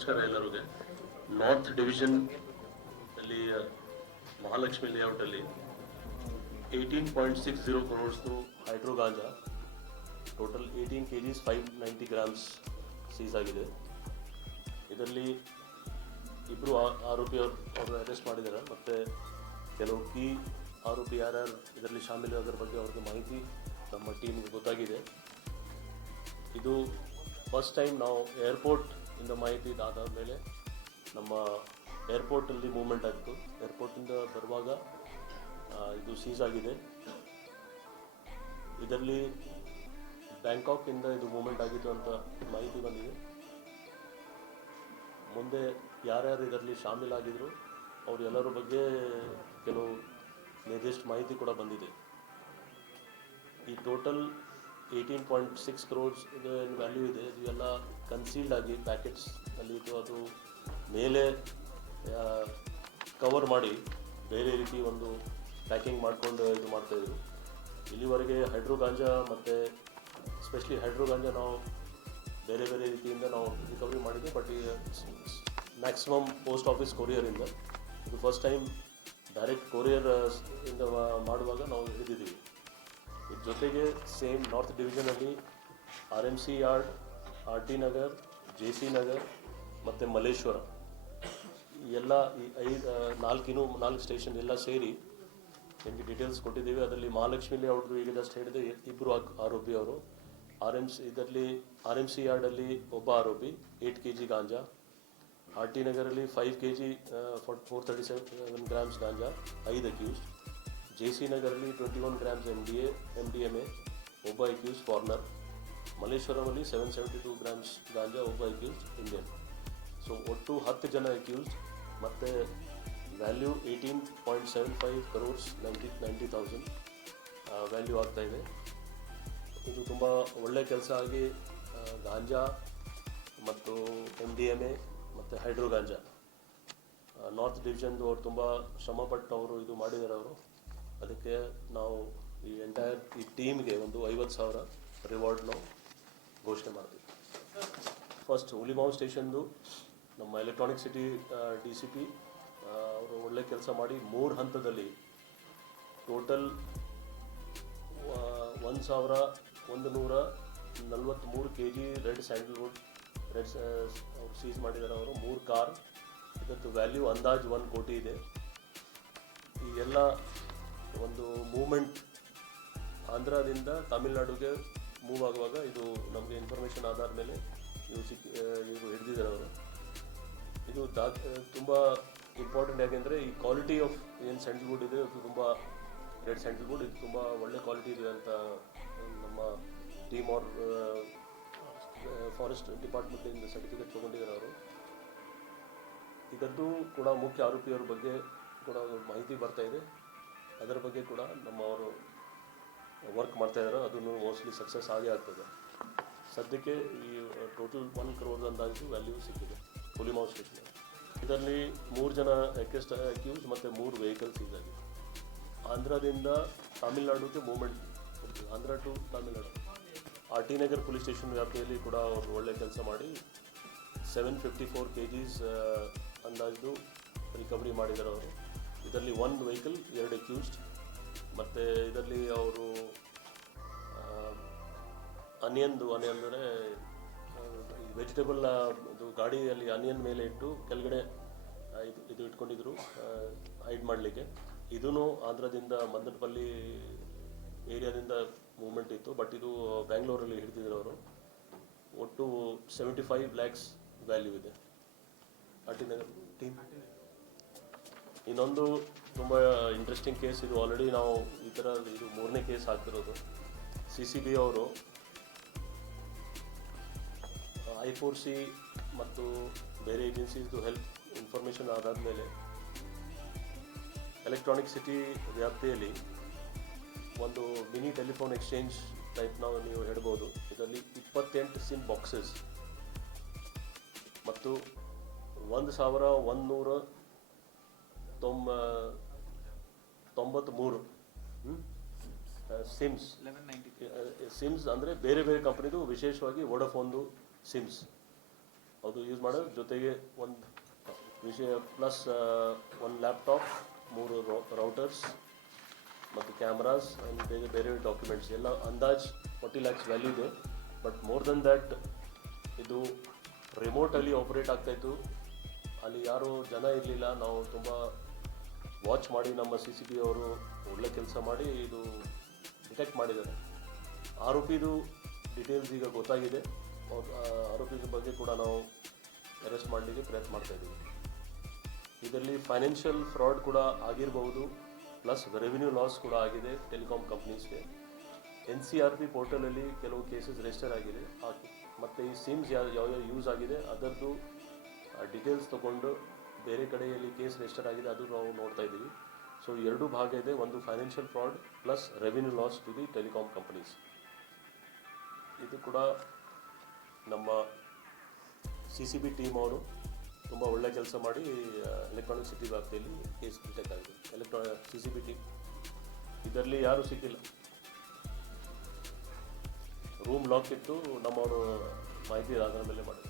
ನಮಸ್ಕಾರ ಎಲ್ಲರಿಗೆ. North division ಅಲ್ಲಿ ಮಹಾಲಕ್ಷ್ಮಿ ಲೇಔಟ್ ಅಲ್ಲಿ 18.60 crores ಹೈಡ್ರೋ ಗಾಂಜಾ ಟೋಟಲ್ 18 kgs 590 grams ಸೀಸ್ ಆಗಿದೆ. ಇದರಲ್ಲಿ ಇಬ್ಬರು ಆರೋಪಿ ಅವರು ಅರೆಸ್ಟ್ ಮಾಡಿದ್ದಾರೆ. ಮತ್ತು ಕೆಲವು ಕೀ ಆರೋಪಿ ಯಾರ್ಯಾರು ಇದರಲ್ಲಿ ಶಾಮೀಲು ಅದರ ಬಗ್ಗೆ ಅವ್ರಿಗೆ ಮಾಹಿತಿ ನಮ್ಮ ಟೀಮ್ಗೆ ಗೊತ್ತಾಗಿದೆ. ಇದು ಫಸ್ಟ್ ಟೈಮ್ ನಾವು ಏರ್ಪೋರ್ಟಿಂದ ಮಾಹಿತಿ ಆದ ಮೇಲೆ ನಮ್ಮ ಏರ್ಪೋರ್ಟಲ್ಲಿ ಮೂವ್ಮೆಂಟ್ ಆಗಿತ್ತು. ಏರ್ಪೋರ್ಟಿಂದ ಬರುವಾಗ ಇದು ಸೀಸ್ ಆಗಿದೆ. ಇದರಲ್ಲಿ ಬ್ಯಾಂಕಾಕಿಂದ ಇದು ಮೂವ್ಮೆಂಟ್ ಆಗಿತ್ತು ಅಂತ ಮಾಹಿತಿ ಬಂದಿದೆ. ಮುಂದೆ ಯಾರ್ಯಾರು ಇದರಲ್ಲಿ ಶಾಮೀಲಾಗಿದ್ರು ಅವರೆಲ್ಲರ ಬಗ್ಗೆ ಕೆಲವು ನಿರ್ದಿಷ್ಟ ಮಾಹಿತಿ ಕೂಡ ಬಂದಿದೆ. ಈ ಟೋಟಲ್ 18.6 crores ಇದು ಏನು ವ್ಯಾಲ್ಯೂ ಇದೆ, ಇದು ಎಲ್ಲ ಕನ್ಸೀಲ್ಡ್ ಆಗಿ ಪ್ಯಾಕೆಟ್ಸ್ ಅಲ್ಲಿ ಇತ್ತು. ಅದು ಮೇಲೆ ಕವರ್ ಮಾಡಿ ಬೇರೆ ರೀತಿ ಒಂದು ಪ್ಯಾಕಿಂಗ್ ಮಾಡಿಕೊಂಡು ಇದು ಮಾಡ್ತಾಯಿದ್ರು. ಇಲ್ಲಿವರೆಗೆ ಹೈಡ್ರೋ ಗಾಂಜಾ ಮತ್ತು ಎಸ್ಪೆಷಲಿ ಹೈಡ್ರೋ ಗಾಂಜಾ ನಾವು ಬೇರೆ ಬೇರೆ ರೀತಿಯಿಂದ ನಾವು ರಿಕವರಿ ಮಾಡಿದ್ವಿ. ಬಟ್ ಈ ಮ್ಯಾಕ್ಸಿಮಮ್ ಪೋಸ್ಟ್ ಆಫೀಸ್ ಕೊರಿಯರಿಂದ ಇದು ಫಸ್ಟ್ ಟೈಮ್ ಡೈರೆಕ್ಟ್ ಕೊರಿಯರ್ ಇಂದ ಮಾಡುವಾಗ ನಾವು ಹಿಡಿದಿದ್ದೀವಿ. ಇದ್ರ ಜೊತೆಗೆ ಸೇಮ್ ನಾರ್ತ್ ಡಿವಿಷನಲ್ಲಿ RMC yard, RT Nagar, JC Nagar ಮತ್ತು ಮಲ್ಲೇಶ್ವರ ಎಲ್ಲ ಈ 4 ಸ್ಟೇಷನ್ ಎಲ್ಲ ಸೇರಿ ನಿಮಗೆ ಡೀಟೇಲ್ಸ್ ಕೊಟ್ಟಿದ್ದೀವಿ. ಅದರಲ್ಲಿ ಮಹಾಲಕ್ಷ್ಮಿ ಲೇಔಟ್ದು ಈಗ ಜಸ್ಟ್ ಹೇಳಿದೆ ಇಬ್ಬರು ಆರೋಪಿ ಅವರು. ಇದರಲ್ಲಿ RMC ಯಾರ್ಡಲ್ಲಿ ಒಬ್ಬ ಆರೋಪಿ 8 kg ಗಾಂಜಾ, RT ನಗರಲ್ಲಿ 5 kg 437 grams ಗಾಂಜಾ 5 ಅಕ್ಯೂಸ್ಡ್, JC ನಗರಲ್ಲಿ 21 grams MDMA ಒಬ್ಬ ಅಕ್ಯೂಸ್ಡ್ ಫಾರ್ನರ್, ಮಲ್ಲೇಶ್ವರಮಲ್ಲಿ 772 grams ಗಾಂಜಾ ಒಬ್ಬ ಅಕ್ಯೂಸ್ಡ್ ಇಂಡಿಯನ್. ಸೊ ಒಟ್ಟು 10 ಜನ ಅಕ್ಯೂಸ್ಡ್ ಮತ್ತು ವ್ಯಾಲ್ಯೂ 18.75 crores 90,000 ವ್ಯಾಲ್ಯೂ ಆಗ್ತಾಯಿದೆ. ಇದು ತುಂಬ ಒಳ್ಳೆಯ ಕೆಲಸ ಆಗಿ ಗಾಂಜಾ ಮತ್ತು MDMA ಮತ್ತು ಹೈಡ್ರೋ ಗಾಂಜಾ ನಾರ್ತ್ ಡಿವಿಷನ್ದು ಅವ್ರು ತುಂಬ ಶ್ರಮಪಟ್ಟು ಅವರು ಇದು ಮಾಡಿದ್ದಾರೆ. ಅವರು ಅದಕ್ಕೆ ನಾವು ಈ ಎಂಟೈರ್ ಈ ಟೀಮ್ಗೆ ಒಂದು 50,000 ರಿವಾರ್ಡ್ ನಾವು ಘೋಷಣೆ ಮಾಡ್ತೀವಿ. ಫಸ್ಟ್ ಹುಲಿಮಾವು ಸ್ಟೇಷನ್ದು ನಮ್ಮ ಎಲೆಕ್ಟ್ರಾನಿಕ್ ಸಿಟಿ DCP ಅವರು ಒಳ್ಳೆ ಕೆಲಸ ಮಾಡಿ 3 ಹಂತದಲ್ಲಿ ಟೋಟಲ್ 1,143 kg ರೆಡ್ ಸ್ಯಾಂಡಲ್ವುಡ್ ಅವ್ರು ಸೀಸ್ ಮಾಡಿದ್ದಾರೆ. ಅವರು 3 ಕಾರ್, ಇದಕ್ಕೆ ವ್ಯಾಲ್ಯೂ ಅಂದಾಜು 1 ಕೋಟಿ ಇದೆ. ಈ ಎಲ್ಲ ಒಂದು ಮೂವ್ಮೆಂಟ್ ಆಂಧ್ರದಿಂದ ತಮಿಳ್ನಾಡುಗೆ ಮೂವ್ ಆಗುವಾಗ ಇದು ನಮಗೆ ಇನ್ಫಾರ್ಮೇಷನ್ ಆಧಾರ ಮೇಲೆ ಇವರು ಹಿಡಿದಿದ್ದಾರೆ ಅವರು. ಇದು ತುಂಬ ಇಂಪಾರ್ಟೆಂಟ್ ಯಾಕೆಂದರೆ ಈ ಕ್ವಾಲಿಟಿ ಆಫ್ ಏನು ಸ್ಯಾಂಡಲ್ವುಡ್ ಇದೆ ಅದು ತುಂಬ ರೆಡ್ ಸ್ಯಾಂಡಲ್ವುಡ್ ಇದು ತುಂಬ ಒಳ್ಳೆ ಕ್ವಾಲಿಟಿ ಇದೆ ಅಂತ ನಮ್ಮ ಟೀಮ್ ಅವ್ರ ಫಾರೆಸ್ಟ್ ಡಿಪಾರ್ಟ್ಮೆಂಟಿಂದ ಸರ್ಟಿಫಿಕೇಟ್ ತೊಗೊಂಡಿದ್ದಾರೆ ಅವರು. ಇದರದ್ದು ಕೂಡ ಮುಖ್ಯ ಆರೋಪಿಯವರ ಬಗ್ಗೆ ಕೂಡ ಮಾಹಿತಿ ಬರ್ತಾಯಿದೆ. ಅದರ ಬಗ್ಗೆ ಕೂಡ ನಮ್ಮವರು ವರ್ಕ್ ಮಾಡ್ತಾಯಿದ್ದಾರೆ. ಅದನ್ನು ಮೋಸ್ಟ್ಲಿ ಸಕ್ಸಸ್ ಆಗೇ ಆಗ್ತದೆ. ಸದ್ಯಕ್ಕೆ ಈ ಟೋಟಲ್ 1 crore ಅಂದಾಜು ವ್ಯಾಲ್ಯೂ ಸಿಕ್ಕಿದೆ ಹುಲಿಮಾವು ಸ್ಟೇಷನ್. ಇದರಲ್ಲಿ 3 ಜನ ಅಕ್ಯೂಸ್ ಮತ್ತು 3 ವೆಹಿಕಲ್ಸ್ ಇದ್ದಾವೆ. ಆಂಧ್ರದಿಂದ ತಮಿಳ್ನಾಡುಗೆ ಮೂವ್ಮೆಂಟ್ ಇರ್ತೀವಿ, Andhra to Tamil Nadu. RT Nagar police station ವ್ಯಾಪ್ತಿಯಲ್ಲಿ ಕೂಡ ಅವರು ಒಳ್ಳೆ ಕೆಲಸ ಮಾಡಿ 754 kgs ಅಂದಾಜು ರಿಕವರಿ ಮಾಡಿದ್ದಾರೆ ಅವರು. ಇದರಲ್ಲಿ 1 ವೆಹಿಕಲ್ 2 ಅಕ್ಯೂಸ್ಡ್ ಮತ್ತು ಇದರಲ್ಲಿ ಅವರು ಅನಿಯನ್ ಅಂದರೆ ವೆಜಿಟೇಬಲ್ ಇದು ಗಾಡಿಯಲ್ಲಿ ಅನಿಯನ್ ಮೇಲೆ ಇಟ್ಟು ಕೆಳಗಡೆ ಇದು ಇಟ್ಕೊಂಡಿದ್ರು ಹೈಡ್ ಮಾಡಲಿಕ್ಕೆ. ಇದೂ ಆಂಧ್ರದಿಂದ ಮದನಪಲ್ಲಿ ಏರಿಯಾದಿಂದ ಮೂವ್ಮೆಂಟ್ ಇತ್ತು. ಬಟ್ ಇದು ಬ್ಯಾಂಗ್ಳೂರಲ್ಲಿ ಹಿಡಿದಿದ್ರು ಅವರು. ಒಟ್ಟು 75 lakhs ವ್ಯಾಲ್ಯೂ ಇದೆ RT ನಗರ್ ಟೀಮ್. ಇನ್ನೊಂದು ತುಂಬ ಇಂಟ್ರೆಸ್ಟಿಂಗ್ ಕೇಸ್, ಇದು ಆಲ್ರೆಡಿ ನಾವು ಈ ಥರ ಇದು 3ನೇ ಕೇಸ್ ಆಗ್ತಿರೋದು. CCB ಅವರು I4C ಮತ್ತು ಬೇರೆ ಏಜೆನ್ಸೀಸ್ದು ಹೆಲ್ಪ್ ಇನ್ಫಾರ್ಮೇಷನ್ ಆಧಾರ ಮೇಲೆ ಎಲೆಕ್ಟ್ರಾನಿಕ್ ಸಿಟಿ ವ್ಯಾಪ್ತಿಯಲ್ಲಿ ಒಂದು ಮಿನಿ ಟೆಲಿಫೋನ್ ಎಕ್ಸ್ಚೇಂಜ್ ಟೈಪ್ ನೀವು ಹೇಳ್ಬೋದು. ಇದರಲ್ಲಿ 28 ಸಿಮ್ ಬಾಕ್ಸಸ್ ಮತ್ತು 1,193 ಸಿಮ್ಸ್ ಅಂದರೆ ಬೇರೆ ಬೇರೆ ಕಂಪ್ನಿದು, ವಿಶೇಷವಾಗಿ ವೋಡಾಫೋನ್ದು ಸಿಮ್ಸ್ ಅದು ಯೂಸ್ ಮಾಡೋದ್ರ ಜೊತೆಗೆ ಒಂದು ವಿಷಯ ಪ್ಲಸ್ ಒಂದು ಲ್ಯಾಪ್ಟಾಪ್, 3 ರೌಟರ್ಸ್ ಮತ್ತು ಕ್ಯಾಮ್ರಾಸ್ ಆ್ಯಂಡ್ ಬೇರೆ ಬೇರೆ ಡಾಕ್ಯುಮೆಂಟ್ಸ್ ಎಲ್ಲ ಅಂದಾಜು 40 lakhs ವ್ಯಾಲ್ಯೂ ಇದೆ. ಬಟ್ ಮೋರ್ ದೆನ್ ದ್ಯಾಟ್ ಇದು ರಿಮೋಟಲ್ಲಿ ಆಪ್ರೇಟ್ ಆಗ್ತಾಯಿತ್ತು. ಅಲ್ಲಿ ಯಾರೂ ಜನ ಇರಲಿಲ್ಲ. ನಾವು ತುಂಬ ವಾಚ್ ಮಾಡಿ ನಮ್ಮ CCTV ಅವರು ಒಳ್ಳೆ ಕೆಲಸ ಮಾಡಿ ಇದು ಡಿಟೆಕ್ಟ್ ಮಾಡಿದ್ದಾರೆ. ಆರೋಪಿದು ಡೀಟೇಲ್ಸ್ ಈಗ ಗೊತ್ತಾಗಿದೆ. ಆರೋಪಿದ ಬಗ್ಗೆ ಕೂಡ ನಾವು ಅರೆಸ್ಟ್ ಮಾಡಲಿಕ್ಕೆ ಪ್ರಯತ್ನ ಮಾಡ್ತಾಯಿದ್ದೀವಿ. ಇದರಲ್ಲಿ ಫೈನಾನ್ಷಿಯಲ್ ಫ್ರಾಡ್ ಕೂಡ ಆಗಿರಬಹುದು, ಪ್ಲಸ್ ರೆವಿನ್ಯೂ ಲಾಸ್ ಕೂಡ ಆಗಿದೆ ಟೆಲಿಕಾಂ ಕಂಪ್ನೀಸ್ಗೆ. NCRP ಪೋರ್ಟಲಲ್ಲಿ ಕೆಲವು ಕೇಸಸ್ ರಿಜಿಸ್ಟರ್ ಆಗಿದೆ. ಮತ್ತು ಈ ಸಿಮ್ಸ್ ಯಾವ್ಯಾವ ಯೂಸ್ ಆಗಿದೆ ಅದರದ್ದು ಡೀಟೇಲ್ಸ್ ತೊಗೊಂಡು ಬೇರೆ ಕಡೆಯಲ್ಲಿ ಕೇಸ್ ರಿಜಿಸ್ಟರ್ ಆಗಿದೆ, ಅದು ನಾವು ನೋಡ್ತಾ ಇದ್ದೀವಿ. ಸೊ 2 ಭಾಗ ಇದೆ, ಒಂದು financial fraud plus revenue loss to the telecom companies. ಇದು ಕೂಡ ನಮ್ಮ CCB ಟೀಮ್ ಅವರು ತುಂಬ ಒಳ್ಳೆ ಕೆಲಸ ಮಾಡಿ ಎಲೆಕ್ಟ್ರಾನಿಕ್ ಸಿಟಿ ವ್ಯಾಪ್ತಿಯಲ್ಲಿ ಕೇಸ್ ಡಿಟೆಕ್ಟ್ ಆಗಿದೆ. CCB ಟೀಮ್ ಇದರಲ್ಲಿ ಯಾರೂ ಸಿಕ್ಕಿಲ್ಲ. ರೂಮ್ ಲಾಕ್ ಇತ್ತು, ನಮ್ಮವರು ಮಾಹಿತಿ ಆಧಾರದ ಮೇಲೆ ಮಾಡಿದ್ರು.